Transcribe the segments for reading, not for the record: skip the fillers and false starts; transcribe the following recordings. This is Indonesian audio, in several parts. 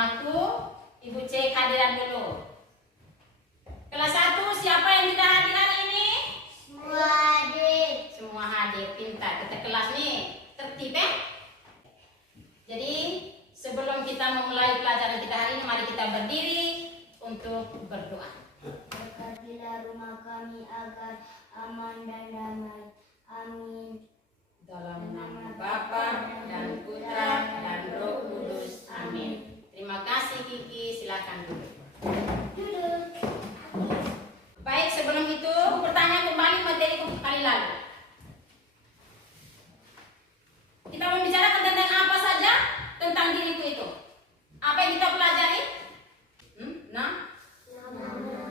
rumahku. Ibu cek hadiran dulu. Kelas 1 siapa yang tidak hadir hari ini? Semua hadir. Semua hadir, pintar. Kita kelas nih tertib ya. Jadi sebelum kita memulai pelajaran kita hari ini, mari kita berdiri untuk berdoa. Berkatilah rumah kami agar aman dan damai. Amin. Dalam nama Bapa dan Putra dan Roh Kudus. Amin. Terima kasih Kiki, silakan duduk. Duduk. Baik, sebelum itu bertanya kembali materi kali lalu. Kita membicarakan tentang apa saja tentang diriku itu. Apa yang kita pelajari?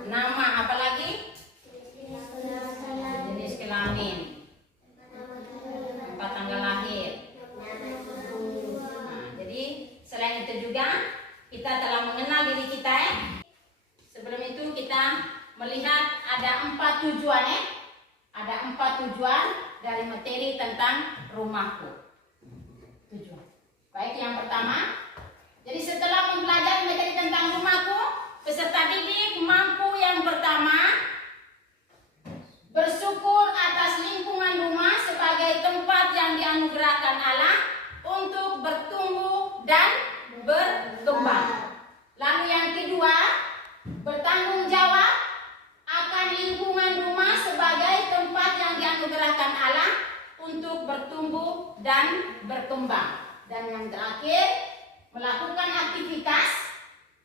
Nama, apa lagi? Jenis kelamin, tempat tanggal lahir. Nah, jadi selain itu juga kita telah mengenal diri kita ya. Sebelum itu kita melihat ada 4 tujuan ya. Ada 4 tujuan dari materi tentang rumahku. Tujuan. Baik, yang pertama, jadi setelah mempelajari materi tentang rumahku, peserta didik mampu yang pertama bersyukur atas lingkungan rumah sebagai tempat yang dianugerahkan Allah untuk bertumbuh dan berkembang. Lalu yang kedua, bertanggung jawab akan lingkungan rumah sebagai tempat yang dianugerahkan Allah untuk bertumbuh dan berkembang. Dan yang terakhir, melakukan aktivitas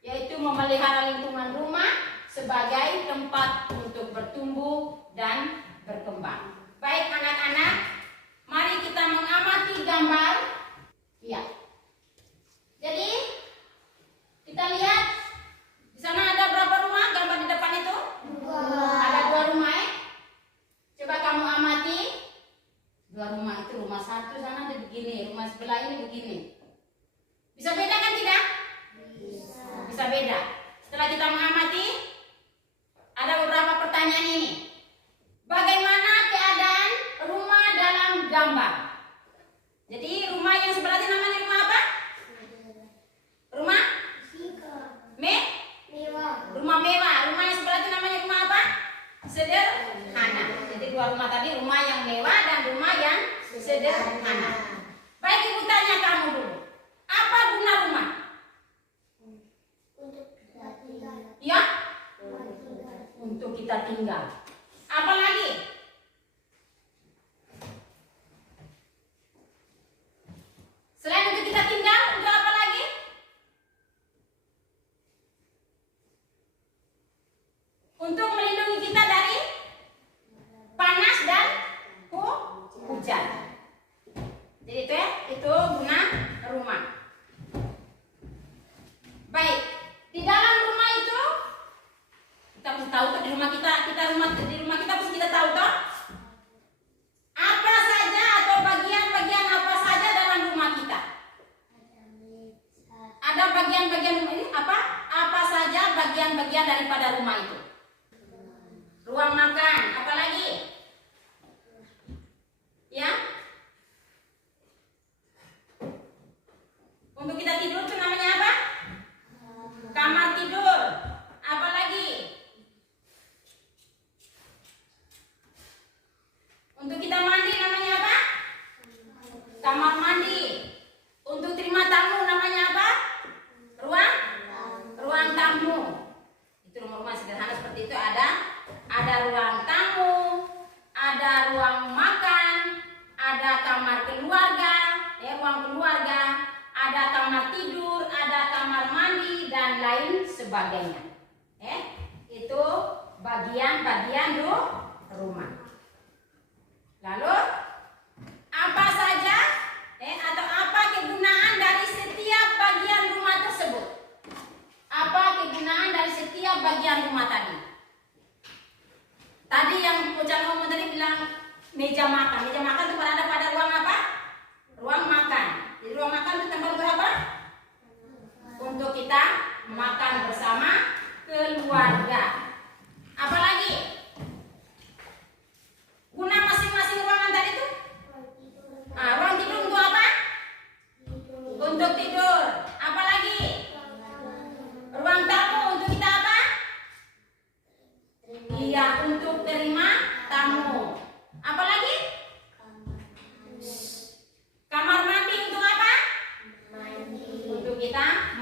yaitu memelihara lingkungan rumah sebagai tempat untuk bertumbuh dan berkembang. Baik anak-anak, mari kita mengamati gambar. Ya. Jadi kita lihat di sana ada berapa rumah gambar di depan itu? Ada 2 rumah ya. Coba kamu amati. 2 rumah itu, rumah satu sana ada begini, rumah sebelah ini begini. Bisa beda kan tidak? Bisa beda. Setelah kita mengamati, ada beberapa pertanyaan ini. Bagaimana keadaan rumah dalam gambar? Jadi rumah yang sebelah ini namanya rumah apa? Rumah? Rumah mewah. Rumah yang sebelah itu namanya rumah apa? Sederhana. Jadi 2 rumah tadi, rumah yang mewah dan rumah yang sederhana. Baik, ibu tanya kamu dulu. Apa guna rumah? Ya? Untuk kita tinggal. Apa lagi? Selain untuk kita tinggal, untuk apa lagi? Untuk melindungi kita dari panas dan hujan. Jadi itu ya, itu guna rumah. Baik, di dalam rumah itu kita mesti tahu tuh di rumah kita mesti kita tahu toh apa saja atau bagian-bagian apa saja dalam rumah kita. Ada bagian-bagian ini apa? Apa saja bagian-bagian daripada rumah itu? Ruang makan, apa lagi? Ya? Untuk kita tidur itu namanya apa? Kamar tidur. Apa lagi? Untuk kita mandi namanya apa? Kamar mandi. Untuk terima tamu namanya apa? Ruang tamu. Itu rumah-rumah sederhana seperti itu ada ruang tamu, ada ruang makan, ada kamar keluarga, ruang keluarga, ada kamar tidur, ada kamar mandi dan lain sebagainya. Itu bagian-bagian rumah. Lalu apa saja atau apa kegunaan dari setiap bagian rumah tersebut? Apa kegunaan dari setiap bagian rumah tadi? Tadi yang Ucan ngomong tadi bilang meja makan. Meja makan itu berada pada ruang apa? Ruang makan. Jadi ruang makan itu tempat berapa? Untuk kita makan bersama keluarga. Apa lagi? Guna masing-masing ruangan tadi itu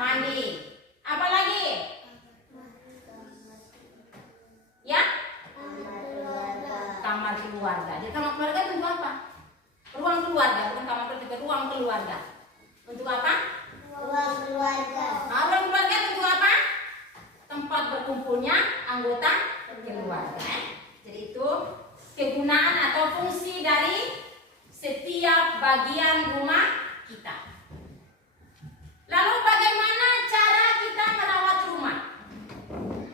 mandi. Apa lagi? Ya? Kamar keluarga. Di kamar keluarga untuk apa? Ruang keluarga, bukan kamar keluarga, ruang keluarga. Untuk apa? Ruang keluarga. Ruang keluarga untuk apa? Tempat berkumpulnya anggota keluarga. Jadi itu kegunaan atau fungsi dari setiap bagian rumah kita. Lalu bagaimana cara kita merawat rumah?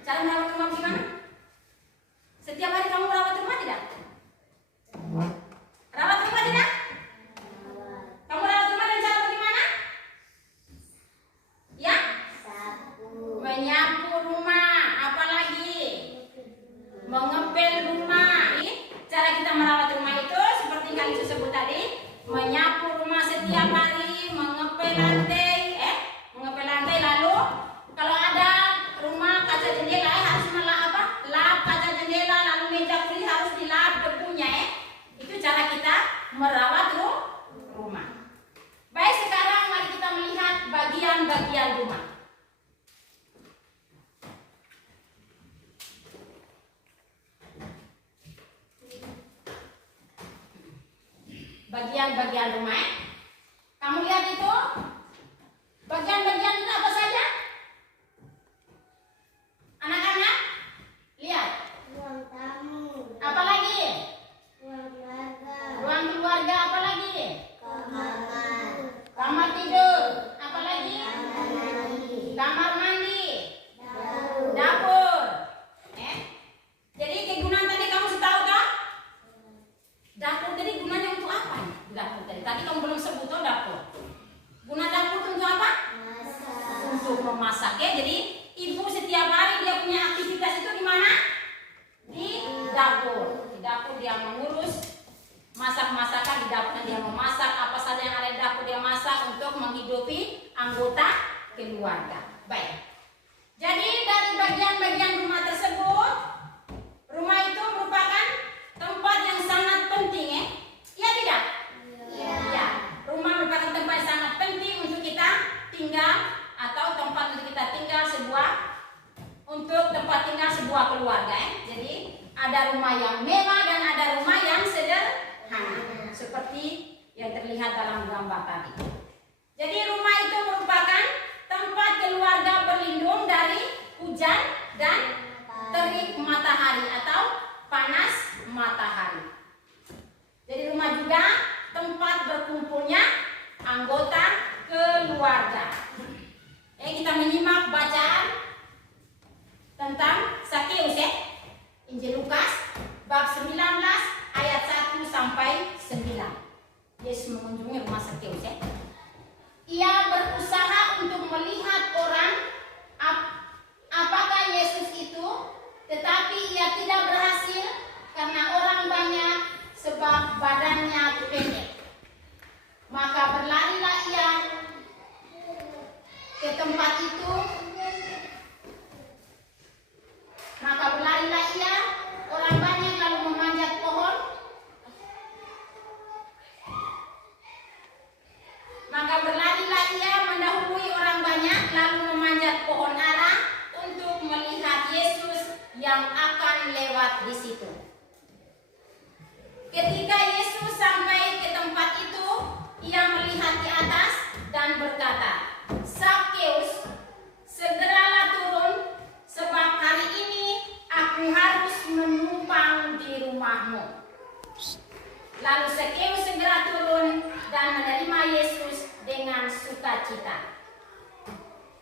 Cara merawat rumah gimana? Setiap hari kamu merawat rumah tidak? Rawat rumah tidak? Kamu rawat rumah dengan cara bagaimana? Ya? Sapu. Menyapu rumah, apalagi mengepel rumah. Cara kita merawat rumah itu seperti yang kalian sebut tadi, menyapu rumah setiap hari, mengepel lantai, lalu kalau ada rumah kaca jendela harus lap kaca jendela, lalu meja kulit harus dilap debunya. Itu cara kita merawat rumah. Baik, sekarang mari kita melihat bagian-bagian rumah. Bagian-bagian rumah. Kamu lihat itu? Bagian-bagian itu apa saja? Anak-anak, lihat. Ruang tamu. Apa lagi? Ruang keluarga. Ruang keluarga, apa lagi? Kamar. Kamar tidur, apa lagi? Kamar mandi. Kamar mandi, Dapur. dapur. Jadi kegunaan tadi kamu sudah tahu kan? Dapur tadi gunanya untuk apa? Dapur tadi kamu belum sebut tuh dapur. Guna dapur untuk apa? Masak. Untuk memasak ya. Jadi ibu setiap hari dia punya aktivitas itu di mana? Di dapur. Di dapur dia mengurus masak-masakan, di dapur dia memasak apa saja yang ada di dapur dia masak untuk menghidupi anggota keluarga. Baik. Jadi dari bagian-bagian rumah tersebut, rumah itu merupakan tempat yang sangat penting ya. Iya tidak? Ya. Rumah merupakan tempat yang sangat penting untuk kita tinggal atau tempat untuk kita tinggal tempat tinggal sebuah keluarga ya. Jadi ada rumah yang mewah dan ada rumah yang sederhana seperti yang terlihat dalam gambar tadi. Jadi rumah itu merupakan tempat keluarga berlindung dari hujan dan terik matahari atau panas matahari. Jadi rumah juga tempat berkumpulnya anggota keluarga. Kita menyimak bacaan tentang Sakeus ya. Injil Lukas bab 19 ayat 1 sampai 9. Yesus mengunjungi rumah Sakeus ya. Ia berusaha untuk melihat orang apakah Yesus itu, tetapi ia tidak berhasil karena orang banyak sebab badannya pendek. Maka berlarilah ia ke tempat itu. Orang banyak lalu memanjat pohon. Maka berlarilah ia mendahului orang banyak lalu memanjat pohon ara untuk melihat Yesus yang akan lewat di situ. Ketika Yesus sampai ke tempat itu, ia melihat ke atas dan berkata, "Sakeus, segeralah turun, sebab hari ini aku harus menumpang di rumahmu." Lalu Sakeus segera turun dan menerima Yesus dengan sukacita.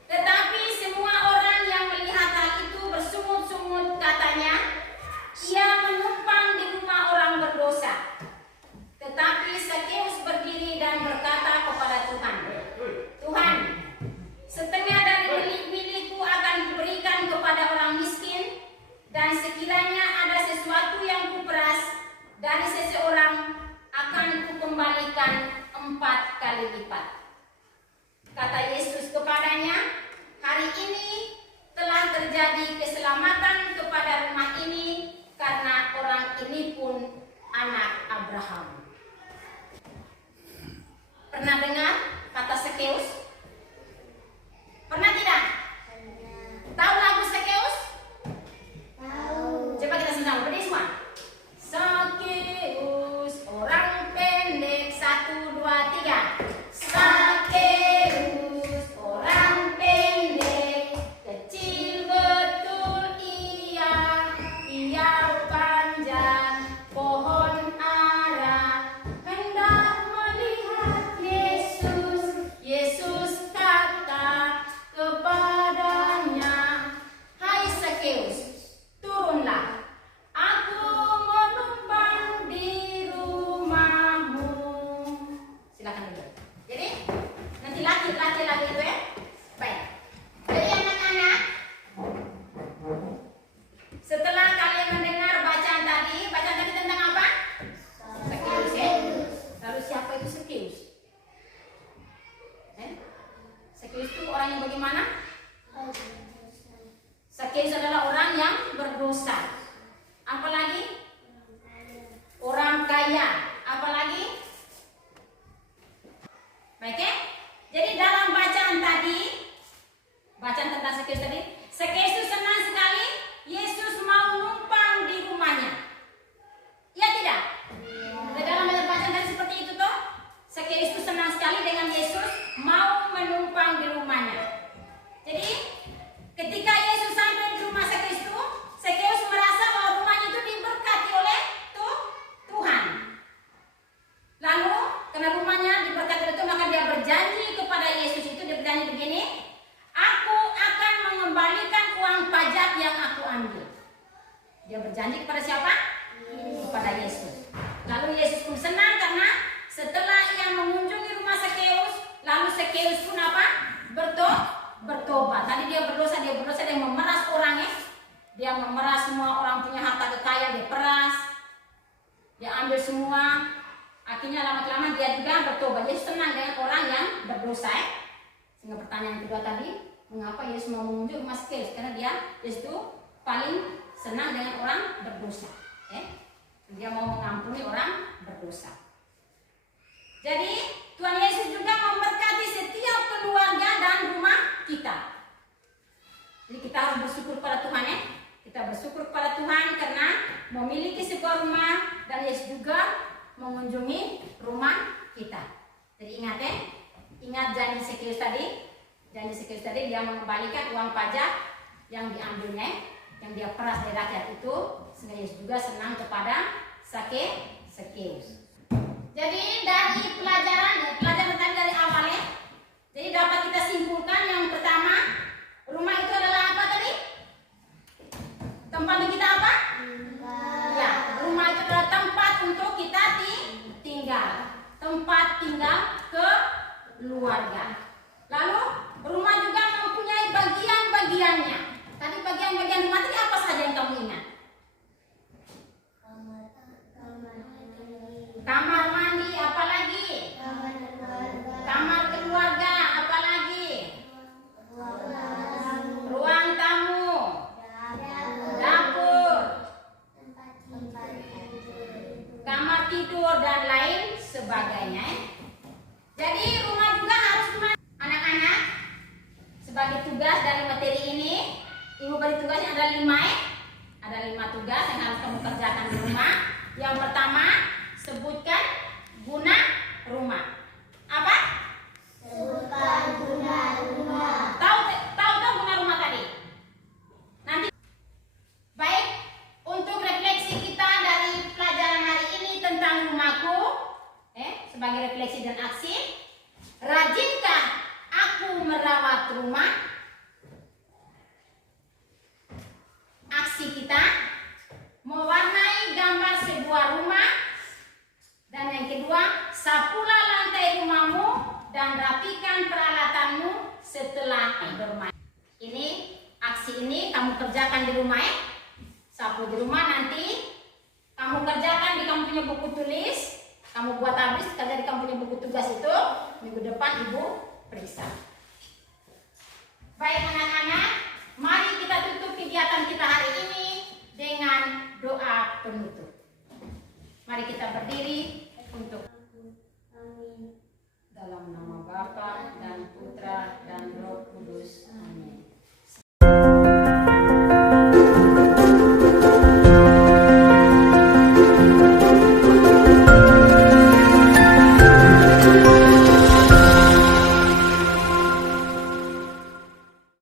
Tetapi semua orang yang melihat hal itu bersungut-sungut katanya, "Ia menumpang di rumah orang berdosa." Tetapi Sakeus berdiri dan berkata kepada Tuhan, "Tuhan, setengah dari milik-milikku akan kuberikan kepada orang miskin, dan sekiranya ada sesuatu yang kuperas dari seseorang, akan kukembalikan 4 kali lipat." Kata gimana? Sakeus adalah orang yang berdosa. Apalagi? Orang kaya. Apalagi? Baik ya? Jadi dalam bacaan tadi, bacaan tentang Sakeus tadi, Sakeus itu senang sekali Yesus mau numpang di rumahnya. Iya tidak? Di dalam bacaan tadi seperti itu toh. Sakeus itu senang sekali dengan Yesus mau menumpang di rumahnya. Jadi ketika Yesus sampai di rumah Sakeus itu, Sakeus merasa bahwa rumahnya itu diberkati oleh Tuhan. Lalu karena rumahnya diberkati oleh Tuhan, maka dia berjanji kepada Yesus itu, dia berjanji begini, aku akan mengembalikan uang pajak yang aku ambil. Dia berjanji kepada siapa? Kepada Yesus. Lalu Yesus pun senang karena setelah ia mengunjungi rumah Sakeus, lalu Sakeus pun apa? Bertobat. Tadi dia berdosa, dia memeras orang ya. Dia memeras semua orang punya harta kekayaan, dia peras. Dia ambil semua. Akhirnya lama-lama dia juga bertobat. Yesus senang dengan orang yang berdosa ya. Sehingga pertanyaan kedua tadi, mengapa Yesus mau mengunjungi rumah Sakeus? Karena Yesus itu paling senang dengan orang berdosa. Dia mau mengampuni orang berdosa. Jadi Tuhan Yesus juga memberkati setiap keluarga dan rumah kita. Jadi kita harus bersyukur pada Tuhan ya. Kita bersyukur pada Tuhan karena memiliki sebuah rumah, dan Yesus juga mengunjungi rumah kita. Jadi ingat ya, ingat janji Sakeus tadi. Janji Sakeus tadi dia mengembalikan uang pajak yang diambilnya, yang dia peras dari rakyat itu, sehingga Yesus juga senang kepada Sakeus. Jadi dari pelajaran tadi dari awalnya, jadi dapat kita simpulkan yang pertama, rumah itu adalah apa tadi? Tempat kita apa? Ya, rumah itu adalah tempat untuk kita tinggal, tempat tinggal keluarga. Lalu rumah juga mempunyai bagian-bagiannya. Tadi bagian-bagian rumah tadi apa saja yang kamu ingat? Kamar mandi, apalagi? Kamar keluarga, apalagi? Ruang tamu, dapur, kamar tidur, dan lain sebagainya. Jadi rumah juga harus anak-anak. Sebagai tugas dari materi ini, ibu beri tugasnya ada 5 ya. Ada 5 tugas yang harus kamu kerjakan di rumah. Yang pertama, sebutkan guna rumah. Apa? Sebutkan guna rumah. Tahu guna rumah tadi? Nanti baik, untuk refleksi kita dari pelajaran hari ini tentang rumahku, sebagai refleksi dan aksi, rajinkah aku merawat rumah? Aksi kita mewarnai gambar sebuah rumah. Dan yang kedua, sapulah lantai rumahmu dan rapikan peralatanmu setelah bermain. Ini aksi ini kamu kerjakan di rumah ya. Sapu di rumah, nanti kamu kerjakan di kamu punya buku tulis. Kamu buat habis kerja di kamu punya buku tugas itu. Minggu depan ibu periksa. Baik anak-anak, mari kita tutup kegiatan kita hari ini dengan doa penutup. Mari kita berdiri untuk dalam nama Bapa